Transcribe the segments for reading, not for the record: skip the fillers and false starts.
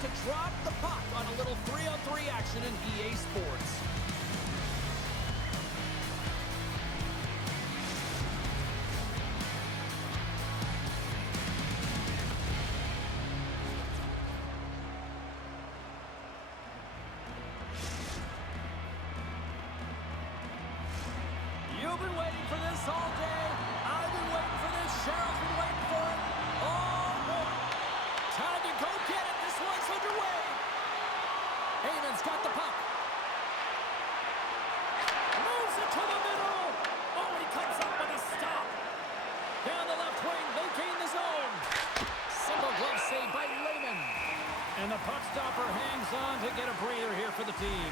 to drop the puck on a little 3-on-3 action in EA Sports. You've been waiting for this all day. I've been waiting for this. Cheryl's been waiting for it. Oh, boy. Time to go get it. This one's underway. Eamon's got the puck. Moves it to the middle. Oh, he comes up with a stop. Down the left wing. They gain the zone. Simple glove save by Lehman. And the puck stopper hangs on to get a breather here for the team.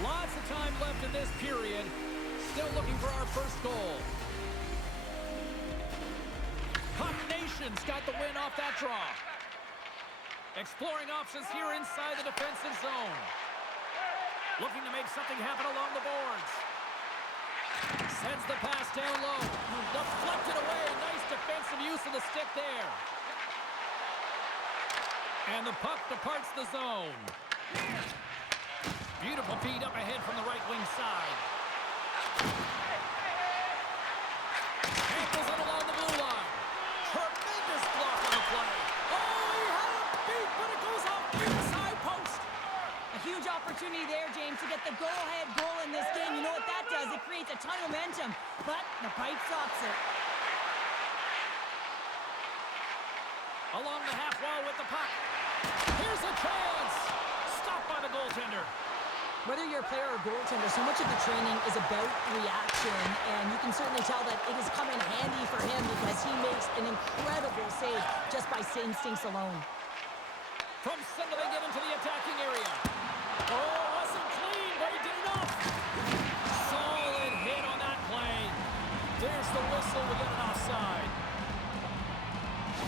Lots of time left in this period. Still looking for our first goal. Puck Nation's got the win off that draw. Exploring options here inside the defensive zone. Looking to make something happen along the boards. Sends the pass down low. Deflected away. Nice defensive use of the stick there. And the puck departs the zone. Beautiful feed up ahead from the right wing side. Ankles it along the blue line. Tremendous block on the play. Oh, he had it beat, but it goes off the side post. A huge opportunity there, James, to get the go-ahead goal in this game. You know what that does? It creates a ton of momentum, but the pipe stops it. Along the half wall with the puck. Here's a chance. Stopped by the goaltender. Whether you're a player or goaltender, so much of the training is about reaction, and you can certainly tell that it has come in handy for him because he makes an incredible save just by instincts alone. From center, they get into the attacking area. Oh, wasn't clean, but he did enough. Solid hit on that play. There's the whistle. We get an offside.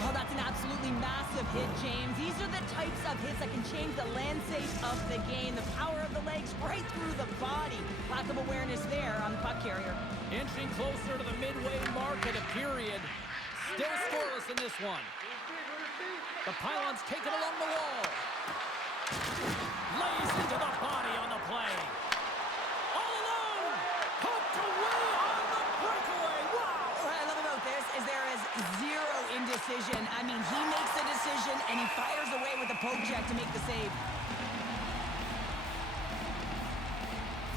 Oh, that's an absolutely massive hit, James. These are the types of hits that can change the landscape of the game. The power of the legs right through the body. Lack of awareness there on the puck carrier. Inching closer to the midway mark of the period. Still scoreless in this one. The pylons take it along the wall. Lays into the body on the play. All alone! Hooked away on the breakaway. Wow! What I love about this is there is zero indecision. I mean, he makes the decision, and he fires away with a poke check to make the save.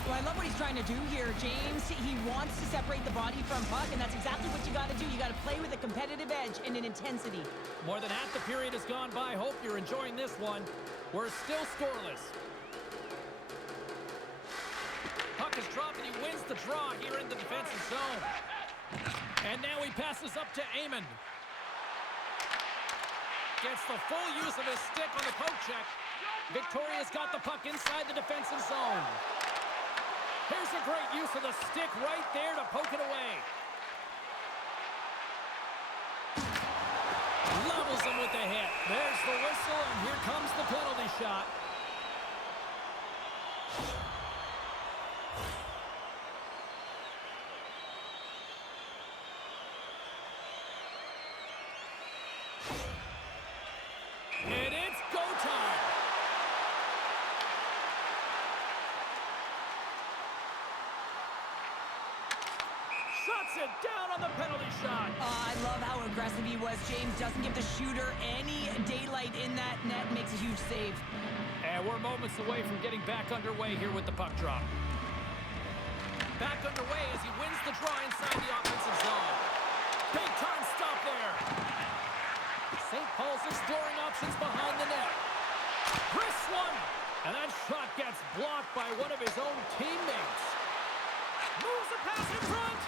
Well, I love what he's trying to do here, James. He wants to separate the body from puck, and that's exactly what you got to do. You got to play with a competitive edge and an intensity. More than half the period has gone by. Hope you're enjoying this one. We're still scoreless. Puck is dropped, and he wins the draw here in the defensive zone. And now he passes up to Eamon. Gets the full use of his stick on the poke check. Victoria's got the puck inside the defensive zone. Here's a great use of the stick right there to poke it away. Levels him with the hit. There's the whistle, and here comes the penalty shot. And it's go time. Shuts it down on the penalty shot. I love how aggressive he was, James. Doesn't give the shooter any daylight in that net. Makes a huge save. And we're moments away from getting back underway here with the puck drop. Back underway as he wins the draw inside the offensive zone. Big time stop there. St. Paul's exploring options behind the net. Wrists one. And that shot gets blocked by one of his own teammates. Moves the pass in front.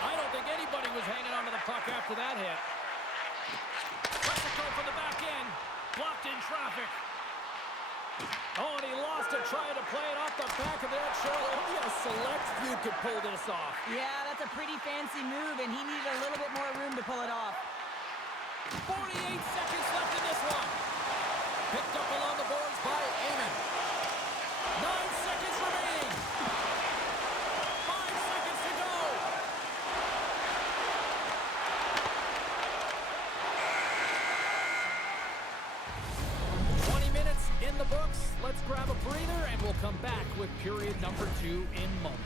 I don't think anybody was hanging onto the puck after that hit. Let's go from the back end. Blocked in traffic. Oh, and he lost it trying to play it off the back of the net. Cheryl, only a select few could pull this off. Yeah, that's a pretty fancy move, and he needed a little bit more room to pull it off. 48 seconds left in this one. Picked up along the boards by Eamon. 9 seconds remaining. 5 seconds to go. with period number 2 in moments.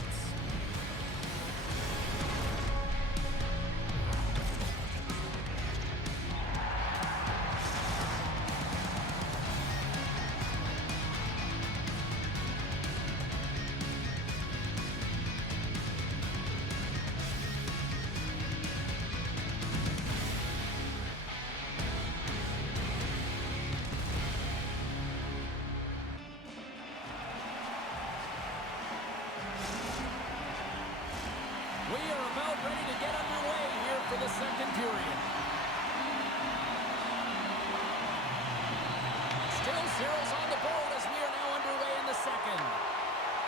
We are about ready to get underway here for the second period. Still zeros on the board as we are now underway in the second.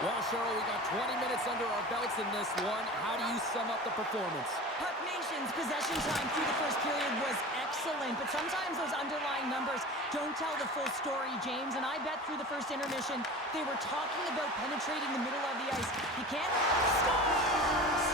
Well, Cheryl, we got 20 minutes under our belts in this one. How do you sum up the performance? Puck Nation's possession time through the first period was excellent, but sometimes those underlying numbers don't tell the full story, James. And I bet through the first intermission, they were talking about penetrating the middle of the ice. You can't... Scores!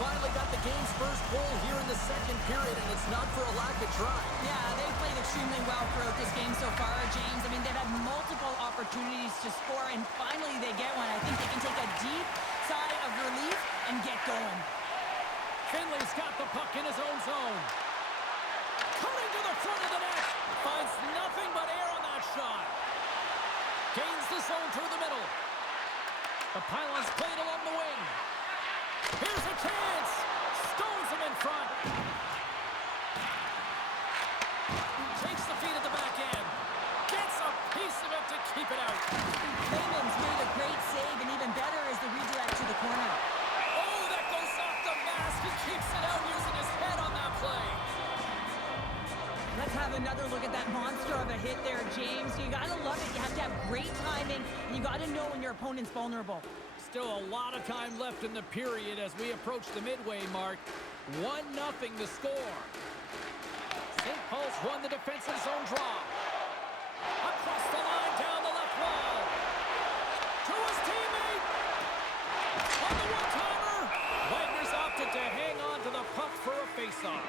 Finally got the game's first goal here in the second period, and it's not for a lack of trying. Yeah, they've played extremely well throughout this game so far, James. I mean, they've had multiple opportunities to score, and finally they get one. I think they can take a deep sigh of relief and get going. Finley's got the puck in his own zone. Coming to the front of the net. Finds nothing but air on that shot. Gains the zone through the middle. The pylons played along the wing. Here's a chance! Stones him in front. Takes the feed at the back end. Gets a piece of it to keep it out. Clayman's made a great save, and even better is the redirect to the corner. Oh, that goes off the mask. He keeps it out using his head on that play. Let's have another look at that monster of a hit there, James. You gotta love it. You have to have great timing, and you gotta know when your opponent's vulnerable. Still a lot of time left in the period as we approach the midway mark. 1-0 the score. St. Paul's won the defensive zone draw. Across the line, down the left wall. To his teammate. On the one-timer. Wagner's opted to hang on to the puck for a face-off.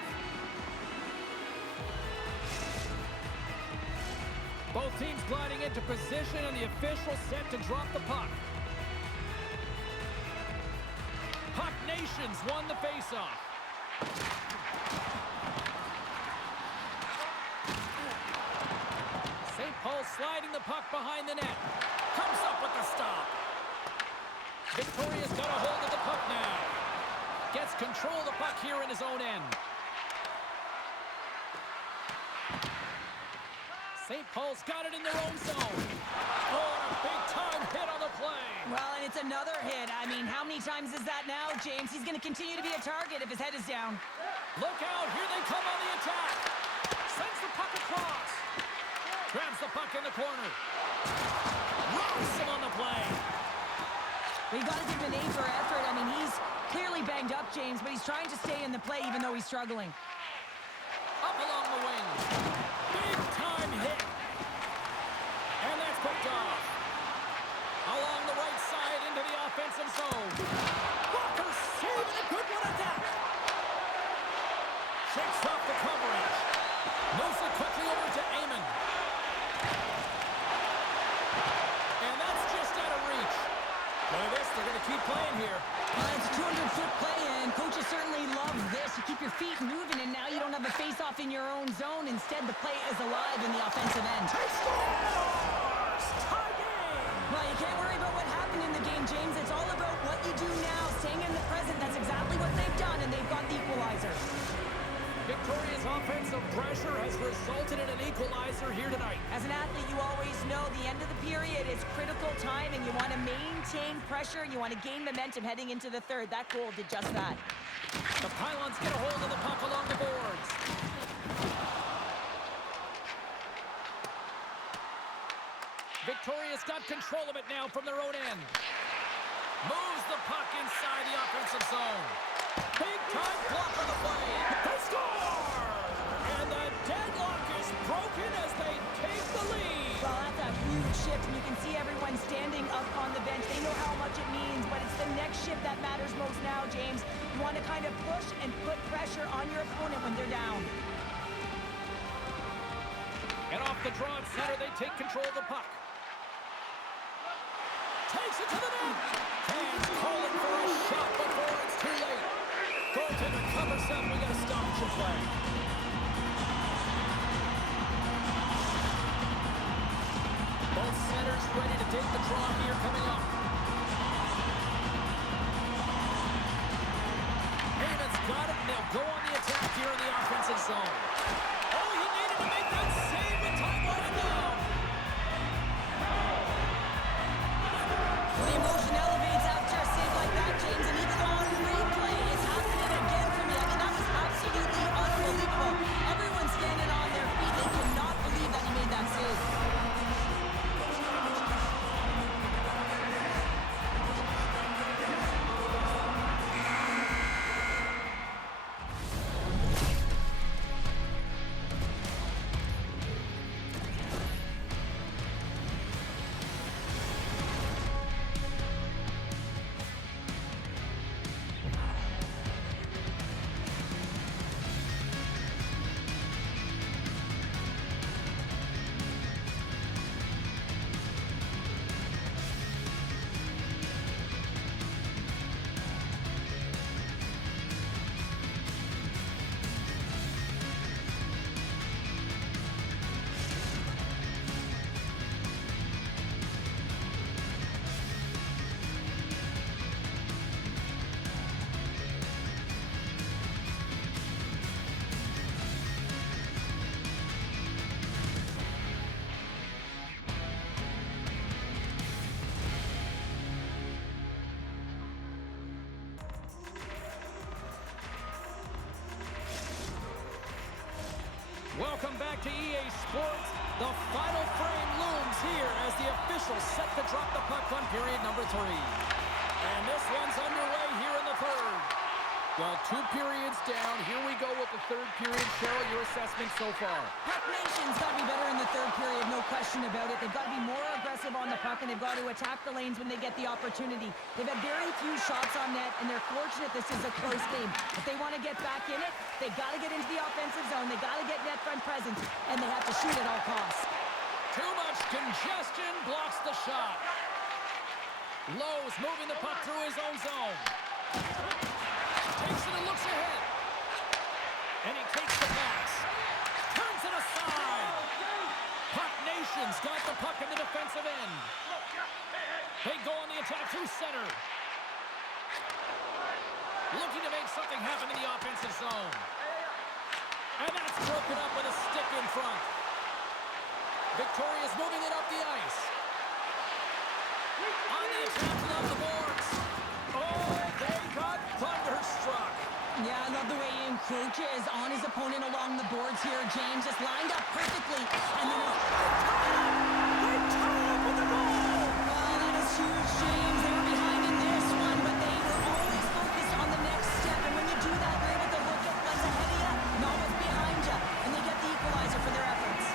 Both teams gliding into position, and the official set to drop the puck. Puck Nations won the faceoff. St. Paul sliding the puck behind the net. Comes up with the stop. Victoria's got a hold of the puck now. Gets control of the puck here in his own end. St. Paul's got it in their own zone. Oh, a big-time hit on the play. Well, and it's another hit. I mean, how many times is that now, James? He's going to continue to be a target if his head is down. Look out. Here they come on the attack. Sends the puck across. Grabs the puck in the corner. Rocks him on the play. We got to give him an A for effort. I mean, he's clearly banged up, James, but he's trying to stay in the play even though he's struggling. Up along the wing. Big-time hit. And that's picked off. Along the right side into the offensive zone. Walker saving a good one at that. Shakes off the coverage. Moves it quickly over to Amon. And that's just out of reach. Look at this, they're going to keep playing here. It's a 200-foot play, and coaches certainly love this. You keep your feet moving, and now you don't have a face-off in your own zone. Instead, the play is alive in the offensive end. Scores! Tie game! Well, you can't worry about what happened in the game, James. It's all about what you do now, staying in the present. That's exactly what they've done, and they've got the equalizer. Victoria's offensive pressure has resulted in an equalizer here tonight. As an athlete, you always know the end of the period is critical time, and you want to maintain pressure, and you want to gain momentum heading into the third. That goal did just that. The pylons get a hold of the puck along the boards. Victoria's got control of it now from their own end. Moves the puck inside the offensive zone. Big-time block on the play. They score! And the deadlock is broken as they take the lead. Well, that's a huge shift, and you can see everyone standing up on the bench. They know how much it means, but it's the next shift that matters most now, James. You want to kind of push and put pressure on your opponent when they're down. And off the draw at center, they take control of the puck. Takes it to the net. Fans calling for a shot before it's too late. Goaltender covers up. We got a stoppage play. Both centers ready to take the draw here coming up. Haven's got it, and they'll go on the attack here in the offensive zone. Oh, he needed to make that save with time running down. The emotion elevates after a save like that, James, and even on replay, it's happening again for me. I mean, that was absolutely unbelievable. Everyone's standing on their feet. They cannot believe that he made that save. Welcome back to EA Sports. The final frame looms here as the officials set to drop the puck on period number 3. And this one's underway here in the third. Well, 2 periods down. Here we go with the third period. Cheryl, your assessment so far? Puck Nation's got to be better in the third period, no question about it. They've got to be more aggressive on the puck, and they've got to attack the lanes when they get the opportunity. They've had very few shots on net, and they're fortunate this is a close game. If they want to get back in it, they got to get into the offensive zone. They got to get net front presence, and they have to shoot at all costs. Too much congestion blocks the shot. Lowe's moving the puck through his own zone. Takes it and looks ahead. And he takes the pass. Turns it aside. Puck Nation's got the puck in the defensive end. They go on the attack through center. Looking to make something happen in the offensive zone. And that's broken up with a stick in front. Victoria's moving it up the ice. On the attack along the boards. Oh, they got thunderstruck. Yeah, I love the way he encroaches on his opponent along the boards here. James just lined up perfectly. And then They tie up with the goal. oh, that is huge, James. They were behind in this one, but they were always focused on the next step. And when you do that, you're able to look at what's ahead of you, not what's behind you. And they get the equalizer for their efforts.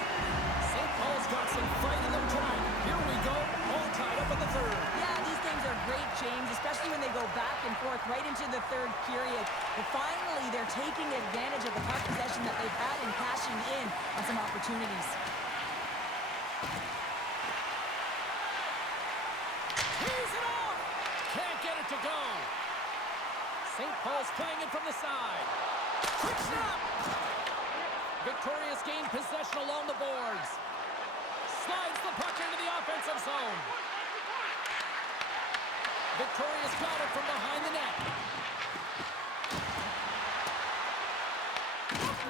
St. Paul's got some fight in them tonight. Here we go, all tied up in the third. Yeah, these games are great, James, especially when they go back and forth right into the third period. But finally, they're taking advantage of the puck possession that they've had and cashing in on some opportunities. Tees it off. Can't get it to go. St. Paul's playing it from the side. Quick snap. Victoria's gained possession along the boards. Slides the puck into the offensive zone. Victoria's got it from behind the net.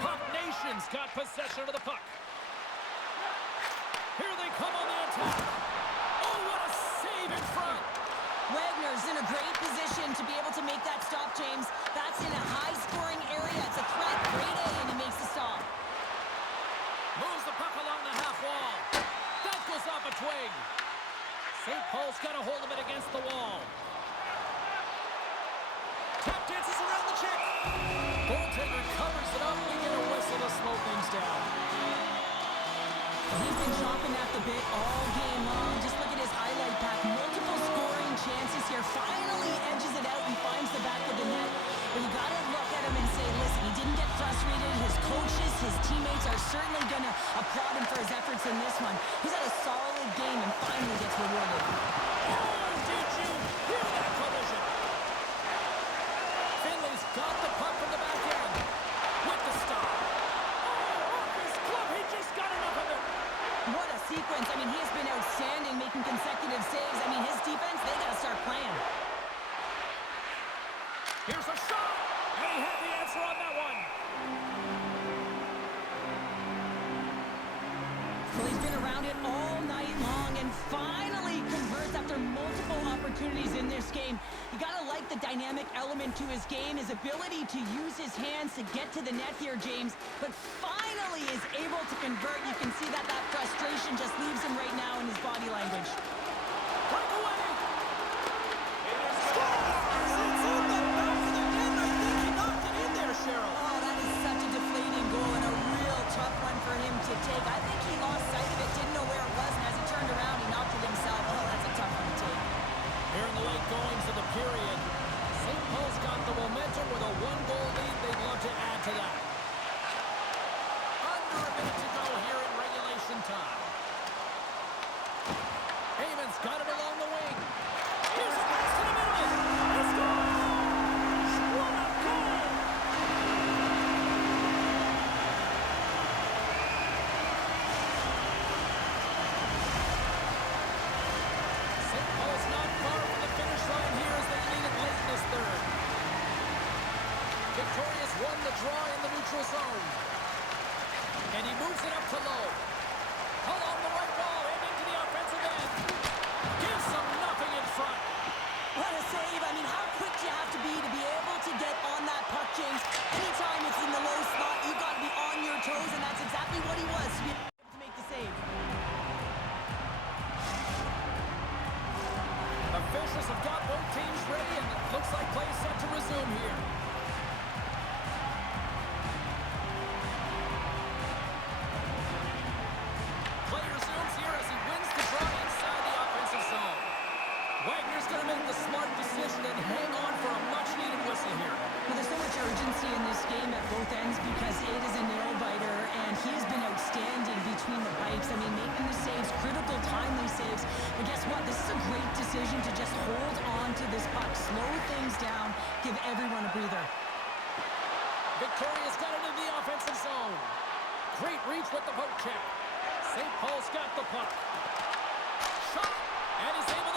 Puck Nation's got possession of the puck. Here they come on the attack. Oh, what a save in front. Wagner's in a great position to be able to make that stop, James. That's in a high-scoring area. It's a threat, grade A, and he makes the stop. Moves the puck along the half wall. That goes off a twig. St. Paul's got a hold of it against the wall. Tap dances around the check. Goaltender covers it up. We get a whistle to slow things down. He's been chopping at the bit all game long. Just look at his highlight pack. Multiple scoring chances here. Finally edges it out and finds the back of the net. But you got to look at him and say, listen, he didn't get frustrated. His coaches, his teammates are certainly going to applaud him for his efforts in this one. He's had a solid game and finally gets rewarded. Oh, did you hear that collision? Finley's got the puck from the back end with the stop. Oh, off his glove. He just got enough of it. What a sequence. I mean, he has been outstanding, making consecutive saves. I mean, his defense, they got to start playing. Here's a shot, and he had the answer on that one. Well, he's been around it all night long and finally converts after multiple opportunities in this game. You got to like the dynamic element to his game, his ability to use his hands to get to the net here, James, but finally is able to convert. You can see that frustration just leaves him right now in his body language. Breakaway. Cheryl. Oh, that is such a deflating goal and a real tough one for him to take. I think he lost sight of it, didn't know where it was, and as he turned around, he knocked it himself. Oh, that's a tough one to take. Here in the late goings of the period, St. Paul's got the momentum with a one-goal lead. They'd love to add to that. Under a minute to go here in regulation time. Heyman's got it along the wing. Here's a pass to the middle. He scores! What a goal! St. Paul's not far from the finish line here as they lead it late in this third. Victorious won the draw in the neutral zone. And he moves it up to low. Along the right wall and into the offensive end. Gives them nothing in front. What a save. I mean, how quick do you have to be able to get on that puck, James? Anytime it's in the low slot, you've got to be on your toes, and that's exactly what he was to be able to make the save. Officials have got both teams ready, and it looks like play is set to resume here. Play resumes here as he wins the draw inside the offensive zone. Wagner's going to make the smart decision and hang on for a much-needed whistle here. Well, there's so much urgency in this game at both ends because it is a nail-biter, and he has been outstanding between the pipes. I mean, making the saves, critical, timely saves. But guess what? This is a great decision to just hold on to this puck, slow things down, give everyone a breather. Victoria's got it in the offensive zone. Great reach with the poke check. St. Paul's got the puck. Shot, and he's able to